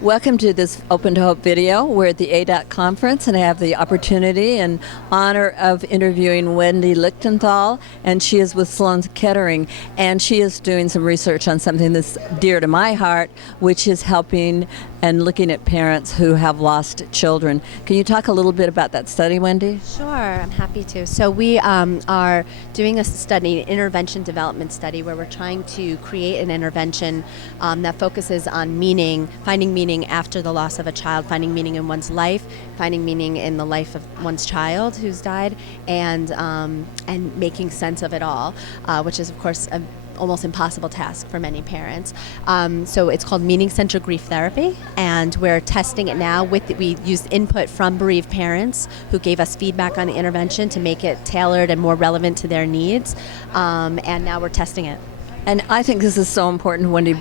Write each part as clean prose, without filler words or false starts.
Welcome to this Open to Hope video. We're at the ADAC conference and I have the opportunity and honor of interviewing Wendy Lichtenthal, and she is with Sloan Kettering, and she is doing some research on something that's dear to my heart, which is helping and looking at parents who have lost children. Can you talk a little bit about that study, Wendy? Sure, I'm happy to. So we are doing a study, an intervention development study, where we're trying to create an intervention that focuses on meaning, finding meaning after the loss of a child, finding meaning in one's life, finding meaning in the life of one's child who's died, and making sense of it all, which is, of course, a almost impossible task for many parents. So it's called meaning-centered grief therapy, and we're testing it now. We used input from bereaved parents who gave us feedback on the intervention to make it tailored and more relevant to their needs, and now we're testing it. And I think this is so important, Wendy.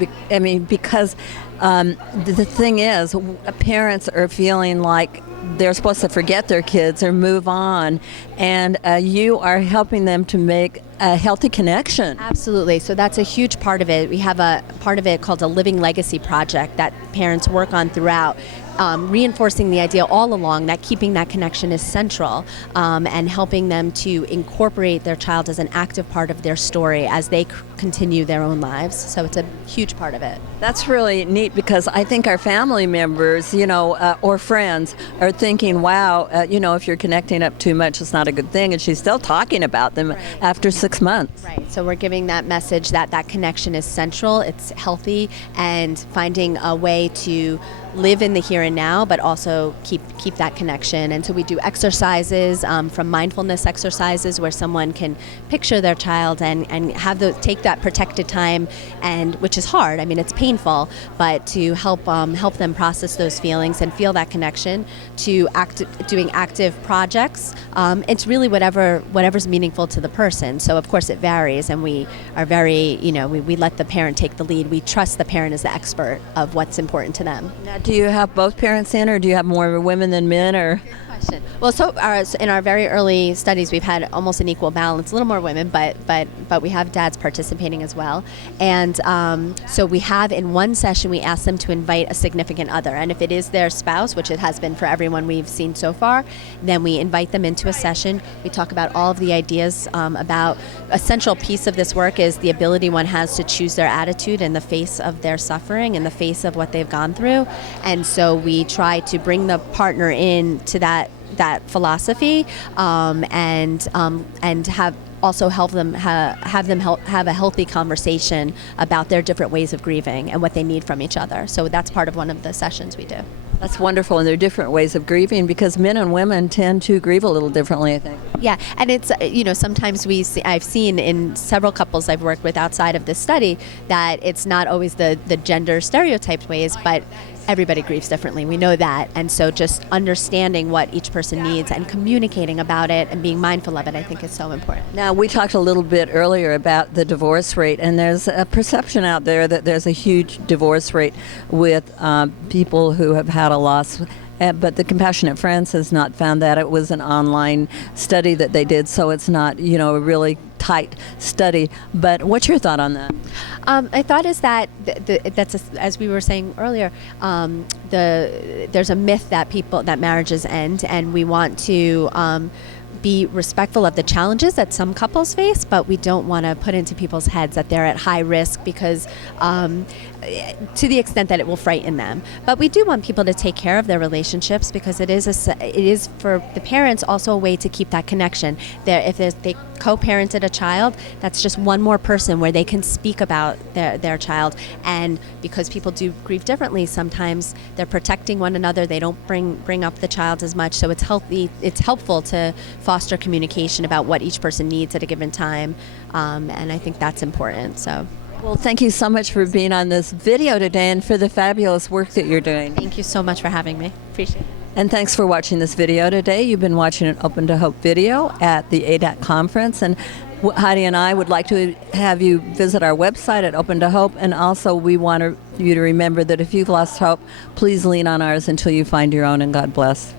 Because the thing is, parents are feeling like they're supposed to forget their kids or move on, and you are helping them to make a healthy connection. Absolutely. So that's a huge part of it. We have a part of it called a Living Legacy project that parents work on throughout, reinforcing the idea all along that keeping that connection is central, and helping them to incorporate their child as an active part of their story as they continue their own lives. So it's a huge part of it. That's really neat, because I think our family members, or friends are thinking, wow, if you're connecting up too much, it's not a good thing. And she's still talking about them after 6 months. Right. So we're giving that message that that connection is central, it's healthy, and finding a way to live in the here and now, but also keep that connection. And so we do exercises, from mindfulness exercises where someone can picture their child and have take that protected time, and which is hard. I mean, it's painful, but to help them process those feelings and feel that connection, to doing active projects. It's really whatever's meaningful to the person. So of course it varies, and we are very, we let the parent take the lead. We trust the parent as the expert of what's important to them. Now, do you have both parents in, or do you have more women than men, or? Well, in our very early studies, we've had almost an equal balance, a little more women, but we have dads participating as well. And so we have, in one session, we ask them to invite a significant other. And if it is their spouse, which it has been for everyone we've seen so far, then we invite them into a session. We talk about all of the ideas about a central piece of this work is the ability one has to choose their attitude in the face of their suffering, in the face of what they've gone through. And so we try to bring the partner in to that philosophy, and have also help them have a healthy conversation about their different ways of grieving and what they need from each other. So that's part of one of the sessions we do. That's wonderful, and there are different ways of grieving, because men and women tend to grieve a little differently, I think. Yeah, and it's, sometimes I've seen in several couples I've worked with outside of this study that it's not always the gender stereotyped ways, but everybody grieves differently. We know that. And so just understanding what each person needs and communicating about it and being mindful of it, I think, is so important. Now, we talked a little bit earlier about the divorce rate, and there's a perception out there that there's a huge divorce rate with people who have had a loss. But the Compassionate Friends has not found that. It was an online study that they did, so it's not, a really tight study. But what's your thought on that? My thought is that as we were saying earlier, there's a myth that marriages end, and we want to be respectful of the challenges that some couples face, but we don't want to put into people's heads that they're at high risk, because to the extent that it will frighten them. But we do want people to take care of their relationships, because it is for the parents also a way to keep that connection. If they co-parented a child, that's just one more person where they can speak about their child. And because people do grieve differently, sometimes they're protecting one another. They don't bring up the child as much. So it's healthy. It's helpful to foster communication about what each person needs at a given time. And I think that's important. So. Well, thank you so much for being on this video today and for the fabulous work that you're doing. Thank you so much for having me. Appreciate it. And thanks for watching this video today. You've been watching an Open to Hope video at the ADAC conference. And Heidi and I would like to have you visit our website at Open to Hope. And also we want you to remember that if you've lost hope, please lean on ours until you find your own, and God bless.